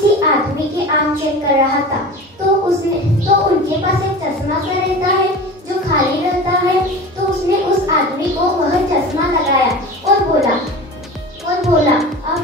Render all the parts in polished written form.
किसी आदमी की आँख चेक कर रहा था। तो उनके पास एक चश्मा सा रहता है जो खाली रहता है। तो उसने उस आदमी को वह चश्मा लगाया और बोला अब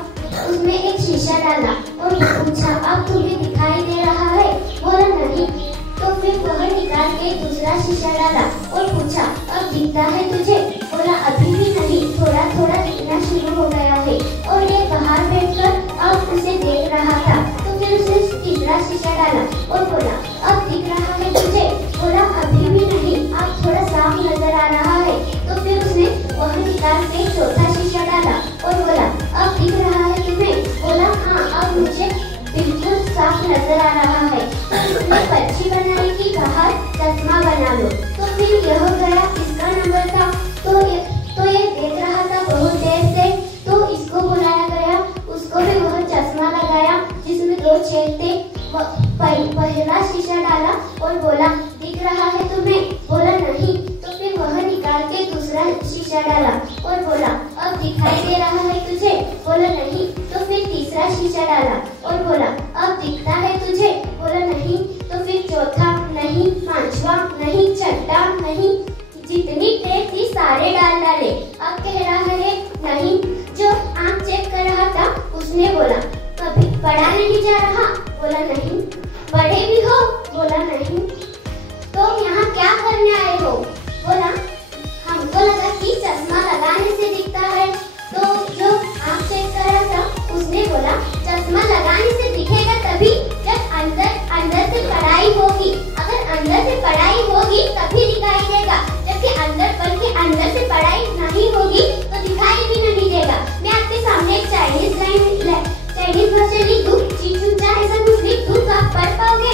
उसमें एक शीशा डाला और पूछा अब तुम्हें दिखाई दे रहा है? बोला नहीं। तो फिर वह निकाल के दूसरा शीशा डाला और पूछा अब दिखता है तुझे? बोला अभी भी नहीं, थोड़ा थोड़ा दिखना शुरू हो गया है। और ये बाहर बैठकर अब उसे देख रहा था। तो फिर उसने तीसरा शीशा डाला और बोला अब दिख रहा है तुझे? बोला अभी भी नहीं, अब थोड़ा साफ नजर आ रहा है। तो फिर उसने वह निकाल के चौथा शीशा डाला और बोला अब दिख रहा है तुम्हें? बोला हाँ, अब मुझे बिल्कुल साफ नजर आ रहा है। तो इसने पर्ची बनाई कि बाहर चश्मा बना लो। तो फिर यह गया, इसका नंबर था। तो ये देख रहा था बहुत देर से। तो इसको बुलाया गया, उसको भी वह चश्मा लगाया जिसमें 2 छेद थे। पहला शीशा डाला और बोला दिख रहा है तुम्हें? बोला नहीं। तो फिर वह निकाल के दूसरा शीशा डाला और बोला अब दिखाई दे रहा है तुझे? बोला नहीं। तो फिर तीसरा शीशा डाला और बोला अब दिखता है तुझे? बोला नहीं। तो फिर चौथा नहीं, पांचवा नहीं, छठा नहीं, जितनी ट्रे थी सारे डाले। अब कह रहा है नहीं। जो आँख चेक कर रहा था उसने बोला कभी पढ़ा नहीं जा रहा? बोला नहीं। पढ़े भी हो? बोला नहीं। तो यहाँ क्या करने आए हो? बोला हमको लगा कि चश्मा लगाने से दिखता है। तो जो आँख चेक कर रहा था उसने बोला चश्मा लगाने से दिखेगा तभी जब अंदर से पढ़ाई होगी। अगर अंदर से पढ़ाई होगी तभी दिखाई देगा, जबकि अंदर से पढ़ाई नहीं होगी तो दिखाई भी नहीं देगा। मैं आपके सामने एक चाइनीज भाषा लिख दूं, चीचूचा ऐसा कुछ लिख दूं तो आप पढ़ पाओगे?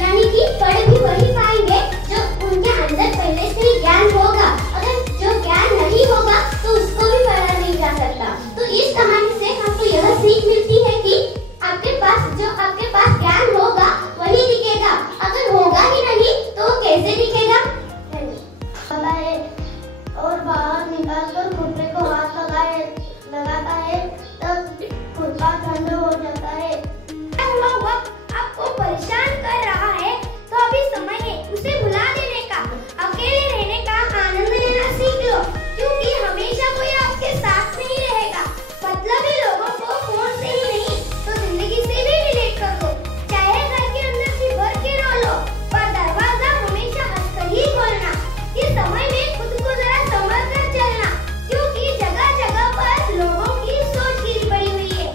यानी कि पढ़ भी वही पाएंगे जो उनके अंदर पहले से ही ज्ञान होगा। अगर जो ज्ञान नहीं होगा तो उसको भी पढ़ा नहीं जा सकता। तो इस कहानी से हमको यह सीख मिलती है कि आपके पास ज्ञान होगा वही दिखेगा, अगर होगा ही नहीं तो कैसे दिखेगा? और बाहर निकालकर घुटने को हाथ लगाता है तब घुटना ठंडा हो जाता है। वक्त आपको परेशान कर रहा है तो अभी समय है उसे भुला देने का, अकेले रहने का आनंद लेना सीख लो, क्योंकि हमेशा कोई आपके साथ नहीं रहेगा। मतलब ही लोगों को फोन से ही नहीं तो जिंदगी से भी डिलीट कर दो, चाहे घर के अंदर से भर के रो लो, पर दरवाजा हमेशा हंसकर ही खोलना। इस समय में खुद को जरा संभल कर चलना, क्योंकि जगह जगह पर लोगों की सोच गिरी पड़ी हुई है।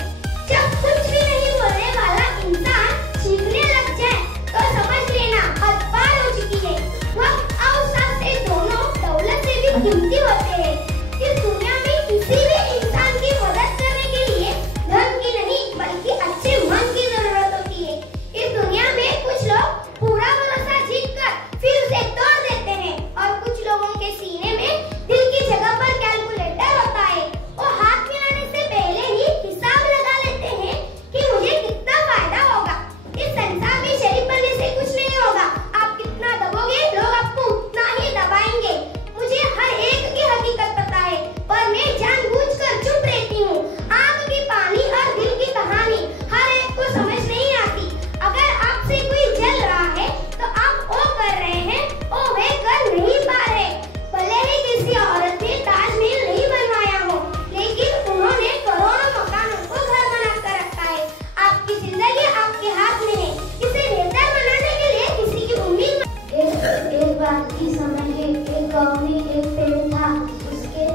जब कुछ भी नहीं बोलने वाला इंसान चीखने लग जाए तो समझ लेना हद पार हो चुकी है। वक्त और सांसें दोनों दौलत से भी कीमती होते हैं। इस दुनिया में किसी भी इंसान की मदद करने के लिए धन की नहीं बल्कि अच्छे मन की जरूरत होती है। इस दुनिया में कुछ लोग पूरा भरोसा जीत कर फिर उसे तोड़ देते हैं और कुछ लोगों के सीने में दिल की जगह पर कैलकुलेटर होता है। वो हाथ मिलाने से पहले ही हिसाब लगा लेते हैं कि मुझे कितना फायदा होगा। इस संसार में शरीफ बनने से कुछ नहीं होगा, आप कितना दबोगे लोग आपको उतना ही दबाएंगे। मुझे हर एक की हकीकत पता है, पर मैं जानबूझकर चुप रहती हूँ। आग की पानी और दिल की कहानी हर एक को समझ नहीं आती। अगर आपसे कोई जल रहा है तो आप वो कर रहे हैं वो वे कर नहीं पा रहे। भले ही किसी औरत ने ताजमहल नहीं बनवाया हो, लेकिन उन्होंने करोड़ों मकानों को घर बना कर रखा है। आपकी जिंदगी आपके हाथ में है, इसे बेहतर बनाने के लिए किसी की उम्मीद एक बात की समय है। एक गाँव में एक पेड़ था, उसके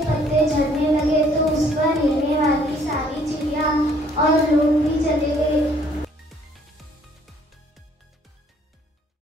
पत्ते झड़ने लगे तो उस पर रहने वाली सारी चिड़िया और लोग